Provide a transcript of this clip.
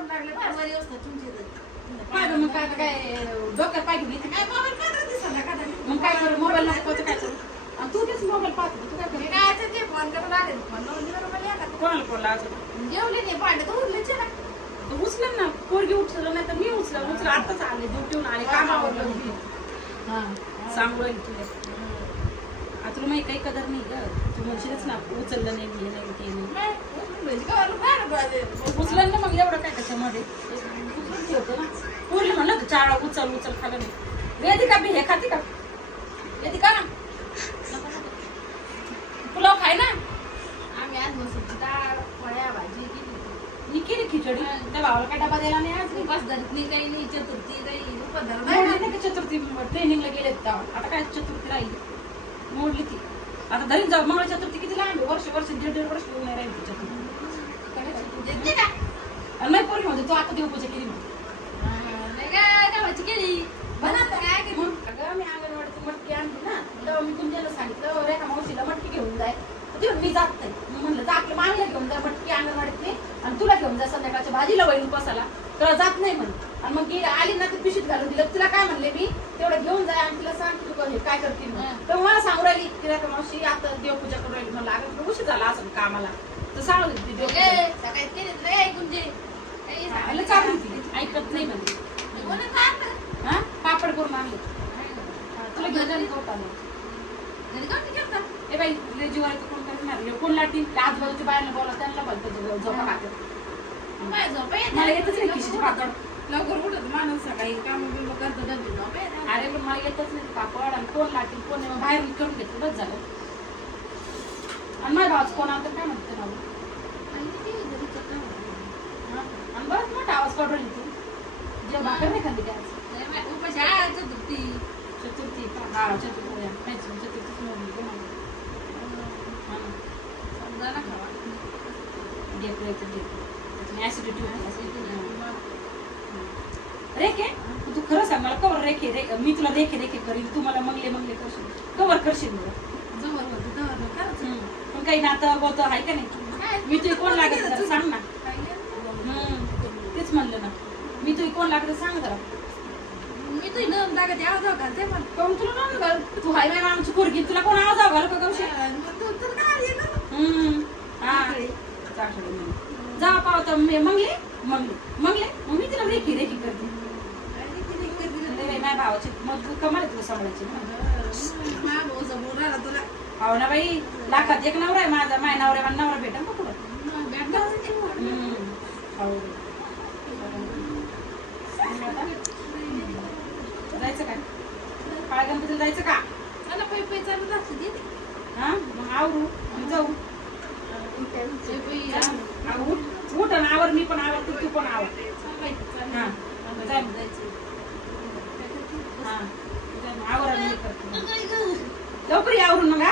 करून लागले बरी असतं तुमची पाहिजे मग काय डोक्यात पाय घेऊन काय मोबाईल काय दिसला का मग काय करू मोबाईल नको काय करू आणि तू तेच मोबाईल पाहतो तू काय करू काय ते फोन करून आले फोन लावून दिला मला एका कोणाला फोन लावायचं जेवले नाही भांडे तर उरलेच ना उचलं ना पोरगी उचलं नाही तर मी उचलं आताच आले ड्युटीहून आले कामावर हा सांगू राहील तुला आता तुला माहिती काही कदर नाही ग तू म्हणशीलच ना उचललं नाही दिलं नाही ते नाही उचलं ना मग एवढं काय त्याच्यामध्ये होतं ना पोरली म्हणलं होतं चार उचल उचल खाल्लं नाही वेदिका बी हे खाते का वेदिका पुलाव खाय ना आम्ही आज मसूरची डाळ पोळ्या भाजी केली मी केली खिचडी त्या भावाला काय डबा दिला नाही आज बस धरत काही नाही चतुर्थी काही उपधर नाही का चतुर्थी ट्रेनिंगला गेले आता काय चतुर्थी राहील मोडली ती आता धरीन जाऊ मंगळ चतुर्थी किती लांब वर्ष वर्ष दीड वर्ष येऊन नाही राहील ती चतुर्थी आणि नाही पोरी म्हणते तू आता देवपूजा केली गावाची केली बनवता काय केली अगं मी अंगणवाडीची मटकी आणली ना तेव्हा मी तुमच्याला सांगितलं रेखा मावशीला मटकी घेऊन जाय तेव्हा मी जात नाही मी म्हणलं जा आपल्या मामीला घेऊन जा मटकी अंगणवाडीतली आणि तुला घेऊन जा संध्याकाळच्या भाजीला वळून बसायला तुला जात नाही म्हणे आणि मग आली ना तर पिशीत घालून दिलं तुला काय म्हणले मी तेवढं घेऊन जाय आणि तिला सांग तू काय करतील तर मला सांगू राहिली की रेखा मावशी आता देवपूजा करून राहिली मला अगं उशीर झाला असं कामाला तर सांगू ती सकाळी केली नाही ऐकून जे चालू ऐकत नाही म्हणजे हा पापड करून आणले तुला घेऊन जाईल ए बाई जीवाला कोण करणार कोण लाटी आजूबाजूच्या बाहेरला बोला त्यांना बोलतो झोपा खात्यात मला येतच नाही खिशीचे पापड लवकर उठत माणूस सकाळी काम बिम करतो अरे पण मला येतच नाही पापड आणि कोण लाटी कोण बाहेर करून घेतलं बस झालं आणि माझ्या भावाचं कोण आलं तर काय म्हणते ना आणि बरंच मोठा आवाज काढून तू जेव्हा भाकर नाही खाल्ली काय चतुर्थी हा चतुर्थीच मोडली रेखे तू खरं सांग मला कवर रेखे रे मी तुला रेखे रेखे करील तू मला मंगले मंगले करशील कवर करशील मला पण काही नातं बोत आहे का नाही मी तुझी कोण लागत सांग ना तेच म्हणलं ना मी तुझी कोण लागत सांग जरा मी तुझी नम लागत आवाज घालते पण कोण तुला नम घाल तू हाय बाय आमची पोरगी तुला कोण आवाज घाल का कौशी जा पावता मंगले मंगले मंगले मग मी तिला रेखी रेखी करते माझ्या भावाची मग कमाल तुला सांभाळायची हो ना बाई लाखात एक नवरा आहे माझा माझ्या नवऱ्या नवरा भेटा का पुढं जायचं काय काळ गणपतीला जायचं का मला पै पै चालू असते हा मग आवरू जाऊ उठ ना आवर मी पण आवडते तू पण आवर हा जाय जायचं हा आवर लवकर आवरून मग